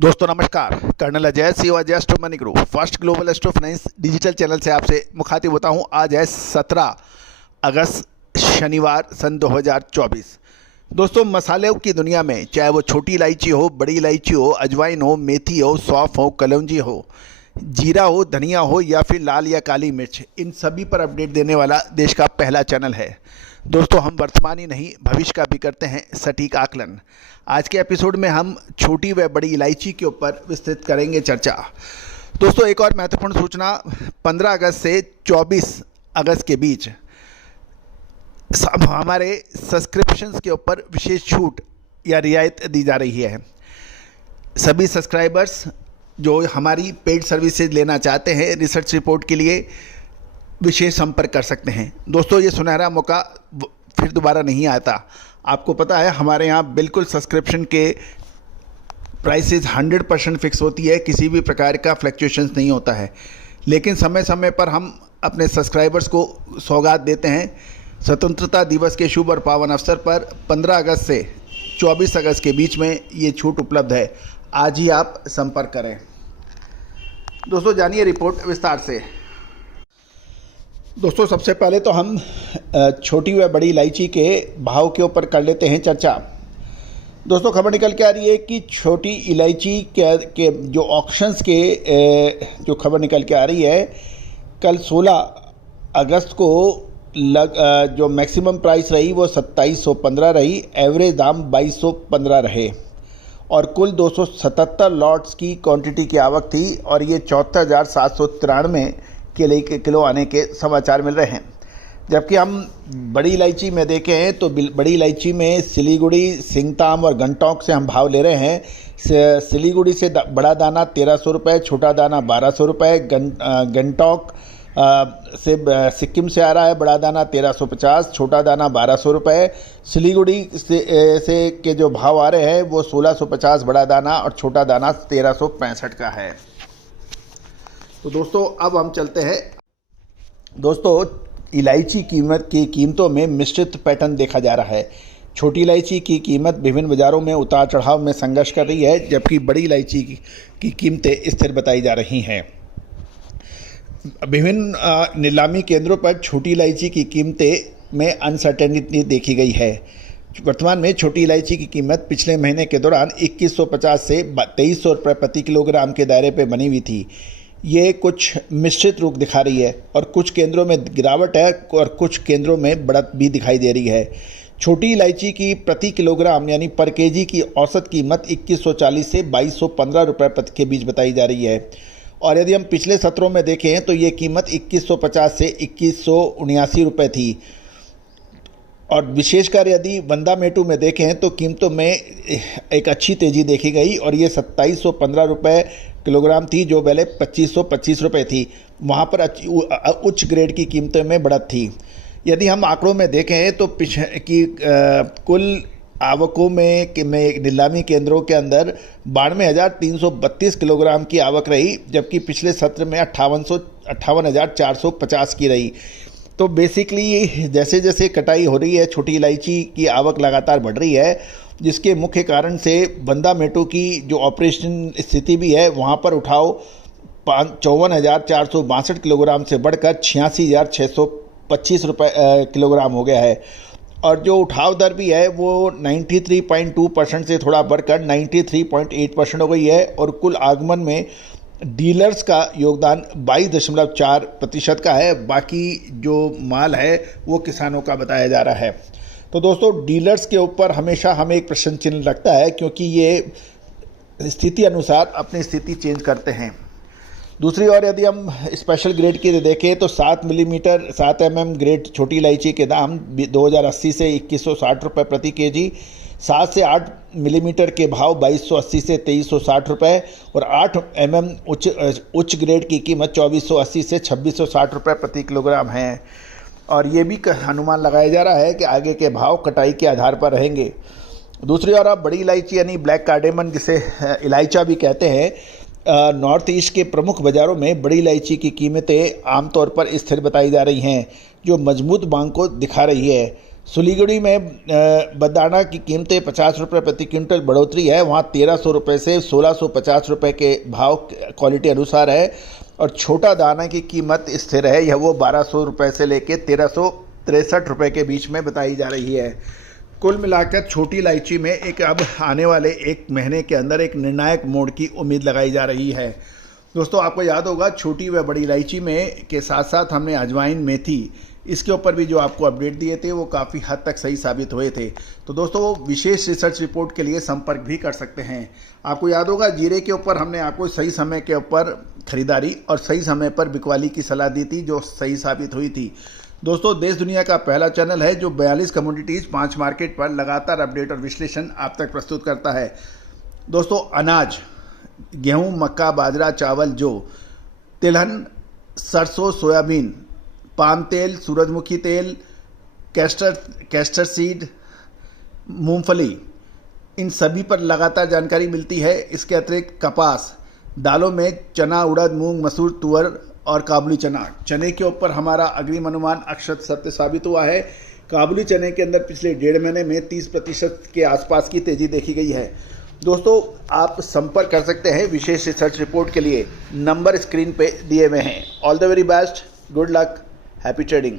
दोस्तों नमस्कार। Colonel Ajay C Ajay astro money group first global astro finance digital channel से आपसे मुखातिब होता हूं। आज है 17 अगस्त शनिवार सन 2024। दोस्तों मसालों की दुनिया में चाहे वो छोटी इलायची हो, बड़ी इलायची हो, अजवाइन हो, मेथी हो, सौंफ हो, कलौंजी हो, जीरा हो, धनिया हो या फिर लाल या काली मिर्च, इन सभी पर अपडेट देने वाला देश का पहला चैनल है। दोस्तों हम वर्तमान ही नहीं भविष्य का भी करते हैं सटीक आकलन। आज के एपिसोड में हम छोटी व बड़ी इलायची के ऊपर विस्तृत करेंगे चर्चा। दोस्तों एक और महत्वपूर्ण सूचना, 15 अगस्त से 24 अगस्त के बीच हमारे सब्सक्रिप्शंस के ऊपर विशेष छूट या रियायत दी जा रही है। सभी सब्सक्राइबर्स जो हमारी पेड सर्विसेज लेना चाहते हैं रिसर्च रिपोर्ट के लिए विशेष संपर्क कर सकते हैं। दोस्तों ये सुनहरा मौका फिर दोबारा नहीं आता। आपको पता है हमारे यहाँ बिल्कुल सब्सक्रिप्शन के प्राइसेस 100% फिक्स होती है, किसी भी प्रकार का फ्लक्चुएशंस नहीं होता है। लेकिन समय समय पर हम अपने सब्सक्राइबर्स को सौगात देते हैं। स्वतंत्रता दिवस के शुभ और पावन अवसर पर 15 अगस्त से 24 अगस्त के बीच में ये छूट उपलब्ध है। आज ही आप संपर्क करें। दोस्तों जानिए रिपोर्ट विस्तार से। दोस्तों सबसे पहले तो हम छोटी व बड़ी इलायची के भाव के ऊपर कर लेते हैं चर्चा। दोस्तों खबर निकल के आ रही है कि छोटी इलायची के जो ऑक्शंस के जो खबर निकल के आ रही है, कल 16 अगस्त को जो मैक्सिमम प्राइस रही वो 2715 रही, एवरेज दाम 2215 रहे और कुल 277 लॉट्स की क्वांटिटी की आवक थी और ये 74,793 के किलो आने के समाचार मिल रहे हैं। जबकि हम बड़ी इलायची में देखें तो बड़ी इलायची में सिलीगुड़ी, सिंगताम और गंगटोक से हम भाव ले रहे हैं। सिलीगुड़ी से बड़ा दाना 1300 रुपये, छोटा दाना 1200 रुपये। गंगटोक से सिक्किम से आ रहा है बड़ा दाना 1350, छोटा दाना 1200 रुपये। सिलीगुड़ी से के जो भाव आ रहे हैं वो 1650 बड़ा दाना और छोटा दाना 1365 का है। तो दोस्तों अब हम चलते हैं। दोस्तों इलायची की कीमतों में मिश्रित पैटर्न देखा जा रहा है। छोटी इलायची की कीमत विभिन्न बाज़ारों में उतार चढ़ाव में संघर्ष कर रही है, जबकि बड़ी इलायची की कीमतें स्थिर बताई जा रही हैं। विभिन्न नीलामी केंद्रों पर छोटी इलायची की कीमतें में अनसर्टेनिटी देखी गई है। वर्तमान में छोटी इलायची की कीमत पिछले महीने के दौरान 2150 से 2300 रुपये प्रति किलोग्राम के दायरे पर बनी हुई थी। ये कुछ मिश्रित रूप दिखा रही है और कुछ केंद्रों में गिरावट है और कुछ केंद्रों में बढ़त भी दिखाई दे रही है। छोटी इलायची की प्रति किलोग्राम यानी पर केजी की औसत कीमत 2140 से 2215 रुपये के बीच बताई जा रही है और यदि हम पिछले सत्रों में देखें तो ये कीमत 2150 से 2179 रुपये थी। और विशेषकर यदि वंदा मेटू में देखें तो कीमतों में एक अच्छी तेज़ी देखी गई और ये 2715 रुपये किलोग्राम थी, जो पहले 2525 रुपये थी। वहाँ पर उच्च ग्रेड की कीमतों में बढ़त थी। यदि हम आंकड़ों में देखें तो कुल आवकों में नीलामी केंद्रों के अंदर 92,332 किलोग्राम की आवक रही, जबकि पिछले सत्र में 58,450 की रही। तो बेसिकली जैसे जैसे कटाई हो रही है छोटी इलायची की आवक लगातार बढ़ रही है, जिसके मुख्य कारण से वंदा मेटू की जो ऑपरेशन स्थिति भी है वहाँ पर उठाव 54,462 किलोग्राम से बढ़कर 86,625 रुपये किलोग्राम हो गया है और जो उठाव दर भी है वो 93.2% से थोड़ा बढ़कर 93.8% हो गई है और कुल आगमन में डीलर्स का योगदान 22.4% का है। बाकी जो माल है वो किसानों का बताया जा रहा है। तो दोस्तों डीलर्स के ऊपर हमेशा हमें एक प्रश्न चिन्ह लगता है, क्योंकि ये स्थिति अनुसार अपनी स्थिति चेंज करते हैं। दूसरी ओर यदि हम स्पेशल ग्रेड की देखें तो 7 mm ग्रेड छोटी इलायची के दाम 2080 से 2160 रुपये प्रति केजी, 7 से 8 मिलीमीटर के भाव 2280 से 2360 रुपये और 8 mm उच्च ग्रेड की कीमत 2480 से 2660 रुपये प्रति किलोग्राम है। और ये भी अनुमान लगाया जा रहा है कि आगे के भाव कटाई के आधार पर रहेंगे। दूसरी ओर अब बड़ी इलायची यानी ब्लैक कार्डेमन, जिसे इलायचा भी कहते हैं, नॉर्थ ईस्ट के प्रमुख बाज़ारों में बड़ी इलायची की कीमतें आमतौर पर स्थिर बताई जा रही हैं, जो मजबूत मांग को दिखा रही है। सिलीगुड़ी में बदाना की कीमतें 50 रुपये प्रति क्विंटल बढ़ोतरी है। वहाँ 1300 रुपये से 1650 रुपये के भाव क्वालिटी अनुसार है और छोटा दाना की कीमत स्थिर है। यह वो 1200 रुपये से लेके 1363 रुपये के बीच में बताई जा रही है। कुल मिलाकर छोटी इलायची में एक अब आने वाले एक महीने के अंदर एक निर्णायक मोड़ की उम्मीद लगाई जा रही है। दोस्तों, आपको याद होगा छोटी व बड़ी इलायची में के साथ साथ हमने अजवाइन, मेथी, इसके ऊपर भी जो आपको अपडेट दिए थे वो काफ़ी हद तक सही साबित हुए थे। तो दोस्तों, विशेष रिसर्च रिपोर्ट के लिए संपर्क भी कर सकते हैं। आपको याद होगा जीरे के ऊपर हमने आपको सही समय के ऊपर खरीदारी और सही समय पर बिकवाली की सलाह दी थी, जो सही साबित हुई थी। दोस्तों, देश दुनिया का पहला चैनल है जो 42 कमोडिटीज़ 5 मार्केट पर लगातार अपडेट और विश्लेषण आप तक प्रस्तुत करता है। दोस्तों, अनाज, गेहूं, मक्का, बाजरा, चावल, जौ, तिलहन, सरसों, सोयाबीन, पाम तेल, सूरजमुखी तेल, कैस्टर सीड, मूंगफली, इन सभी पर लगातार जानकारी मिलती है। इसके अतिरिक्त कपास, दालों में चना, उड़द, मूंग, मसूर, तुअर और काबुली चना। चने के ऊपर हमारा अग्रिम अनुमान अक्षत सत्य साबित हुआ है। काबुली चने के अंदर पिछले 1.5 महीने में 30% के आसपास की तेजी देखी गई है। दोस्तों, आप संपर्क कर सकते हैं विशेष रिसर्च रिपोर्ट के लिए। नंबर स्क्रीन पे दिए हुए हैं। All the very best, good luck, happy trading.